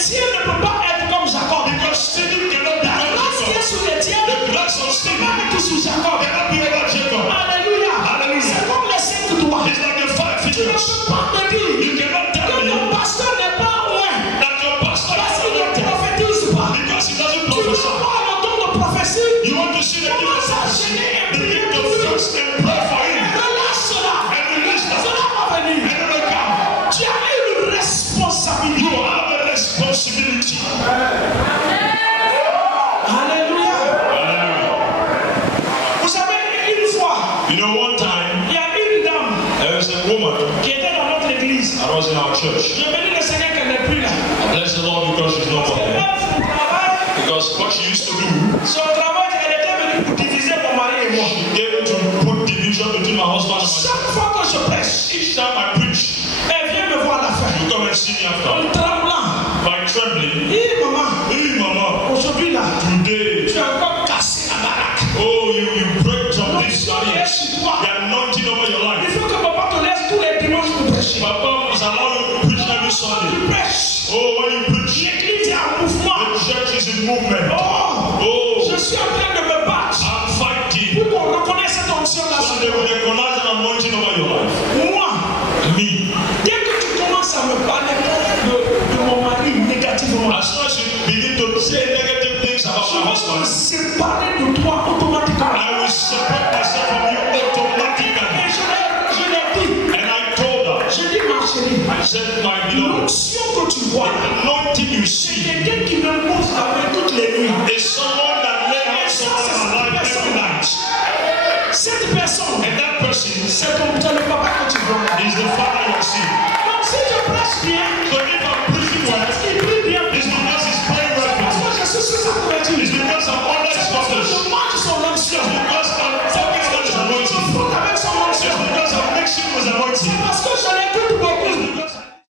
tien ne peut pas être comme Jacob. La grâce qui est sur les tiens ne peut pas être sur Jacob. Alléluia. C'est comme les 5 doigts. Tu ne peux pas me dire que le pasteur n'est pas loin. Parce qu'il ne prophétise pas. Tu veux voir le don de prophétie? Commence à gêner et prier pour lui. Relâche cela. Cela va venir. Tu as une responsabilité. Alléluia. Vous savez, une fois, il y a une dame qui était dans notre église. Je bénis le Seigneur qu'elle n'est plus là. Because what she used to do, Son travail, elle était venue pour diviser mon mari et moi. Chaque fois que je prêche, each time I preach, elle vient me voir à la fin. you come and see me after. En tremblant. By trembling, Hey maman, aujourd'hui là, today, tu as encore cassé la baraque. oh, you break some things. Yes. The anointing over your life. Il faut que papa te laisse tous les dimanches pour prêcher. Papa must allow you to preach every Sunday. Tu prêches. Oh, when you preach, L'église est en mouvement. the church is in movement. Oh, je suis en train de me battre I'm fighting. pour qu'on reconnaisse cette onction-là. So they will recognize an anointing over your life. Moi, Me. dès que tu commences à me parler de mon mari négativement, As soon as you begin to say negative things about je my vais me husband, séparer de toi automatiquement. I will separate myself from you automatically. Et je l'ai dit. And I told her, Je dis ma chérie, I said, my beloved, l'onction que tu vois, the anointing you c'est see quelqu'un qui me pose la main toutes les nuits. is someone that lay hands on my life every night. Cette personne, And that person c'est le papa que tu vois. is the father you see. Donc si je prêche bien, So